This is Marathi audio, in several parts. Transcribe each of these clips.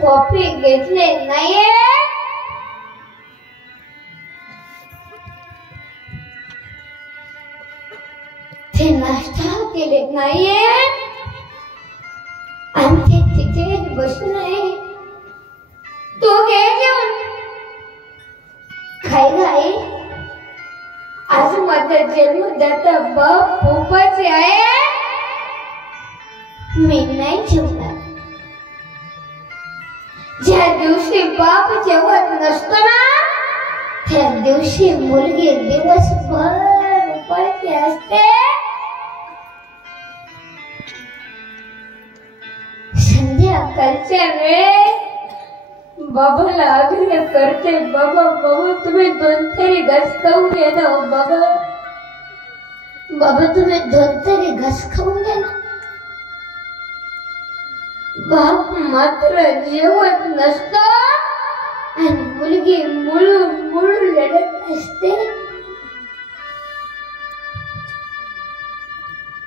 कॉफी घेतले नाहीये, ते नाश्ता केले नाहीये आणि ते तिथे बसून आहे. तू घे जेवण. खायला आई, आज माझा जन्मदाता बाप खूपच आहे, मी नाही जेवणार. ज्या दिवशी बाप जेवत नसतो ना, त्या दिवशी मुलगी दिवसभर पडते असते. संध्याकाळच्या वेळेस बाबाला आग्रह करते, बाबा बाबा तुम्ही 2 तरी घास खाऊन घ्या ना. बाबा बाबा तुम्ही 2 तरी घास खाऊन घ्या ना. बाप मात्र जेवत नसतो आणि मुलगी मुळू मुळू लढत असते.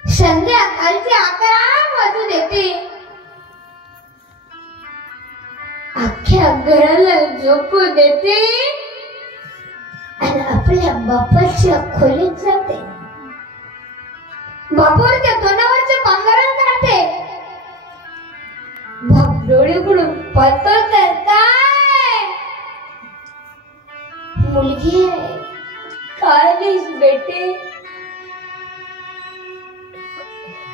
संध्याकाळचे 11 वाजून येते. अख्ख्या घराला झोपू देते आणि आपल्या बापाच्या खोलीत जाते. बापावरच्या तोंडावरचे पांघरण काढते. बाप डोळे उघडून पाहतो तर काय, मुलगी आहे. खालीस बेटे,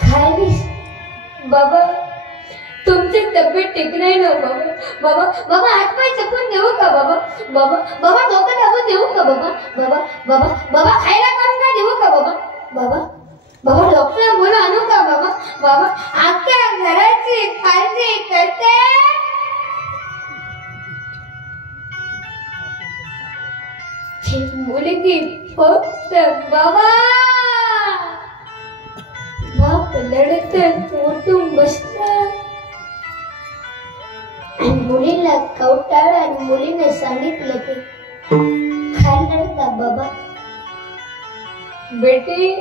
खालीस. बाबा तुमची तब्येत ठीक नाही ना बाबा. बाबा बाबा हातपाय चपून देऊ का बाबा. बाबा बाबा डोकं दाबून देऊ का बाबा. बाबा बाबा बाबा खायला करून का देऊ का बाबा. बाबा बाबा डॉक्टर बोलून आणू का बाबा. बाबा अख्ख्या घराची काळजी करते. मुलगी फक्त बाबा. बाप लढत उठून बसला. मुलीला कवटाळा आणि मुलीने सांगितलं की काय लढता बाबा. बेटी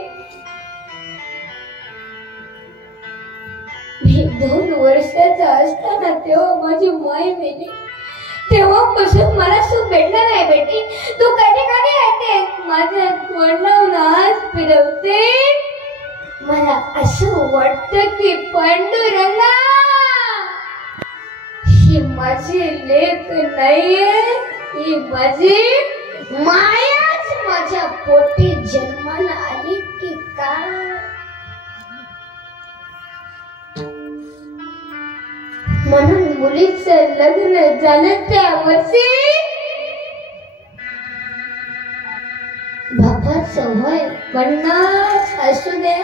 मी 2 वर्षाचा असताना तेव्हा माझी माय मेली. तेव्हापासून मला सुख भेटलं नाही बेटी. तू कधी कधी येते माझ्या तोंडावरून हात फिरवते. मला असं वाटतं की पांडुरंगा ही माझी लेक नाहीये, ही माझी मायाच माझ्या पोटी जन्माला आली की काय. म्हणून मुलीचं लग्न झालं त्या वर्षी बापाचं वय 50 असू द्या.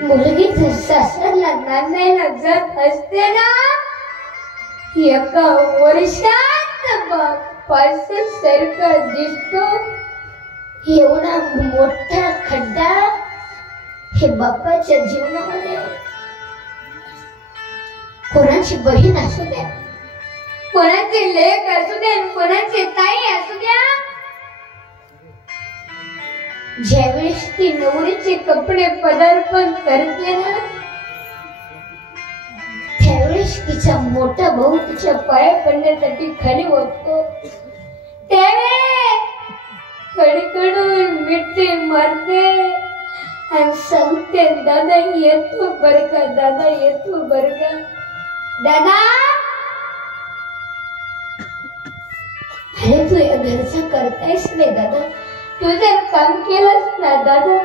मुलगी जर सासरला नांदायला जात असते ना, 1 वर्षात बापाचं सारखा दिसतो. एवढा मोठा खड्डा हे बापाच्या जीवनामध्ये. कोणाची बहीण असू द्या, कोणाची लेक असू द्या, कोणाची ताई असू द्या, ज्यावेळेस ती नवरीचे कपडे पदार्पण करते ना, त्यावेळेस तिचा मोठा भाऊ तिच्या पाया पडण्यासाठी खाली होतो. त्यावेळेस कडकडून मिठी मारते आणि सांगते, दादा येतो बरं का, दादा येतो बरं का. दादा अरे तू या घरचं करतायस नाही दादा. तू जर काम केलंस ना दादा,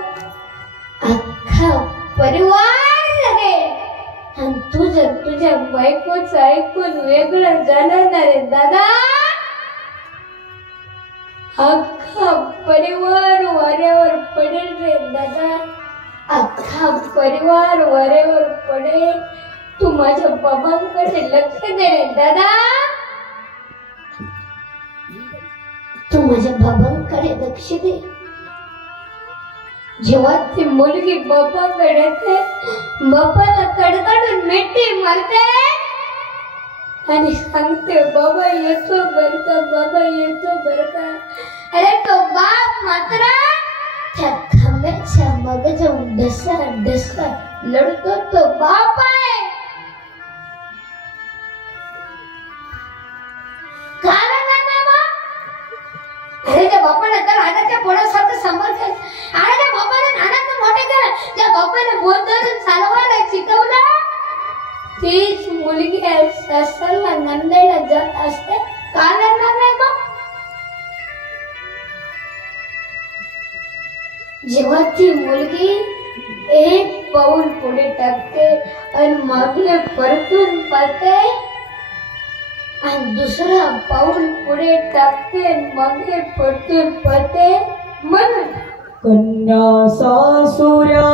अख्खा परिवार लागेल. आणि तू जर तुझ्या बायकोचं ऐकून वेगळं झालं ना रे दादा, अख्खा परिवार वाऱ्यावर पडेल रे दादा. अख्खा परिवार वाऱ्यावर पडेल. तू माझ्या बाबांकडे लक्ष दे रे दादा. तू माझ्या बाबांकडे लक्ष दे. जेव्हा ती मुलगी बापाकडे येते, बापाला कडकडून मिठी मारते आणि सांगते, बाबा येतो बरं का, बाबा येतो बरं का. अरे तो बाप मात्र त्या खांब्याच्या मागे जाऊन ढसा ढसा लढतो. तो बाप आहे. पोरासारखं समर्थन आणि त्या बापाने नानाचं मोठे केलं, त्या बापाने बोल धरून चालवायला शिकवलं. तीच मुलगी ससरला नंदेला जात असते, का करणार नाही बा? जेव्हा ती मुलगी एक पाऊल पुढे टाकते आणि मागे परतून पाहते आणि दुसरा पाऊल पुढे टाकते मागे परतून पाहते, म्हणून कन्या सासुऱ्या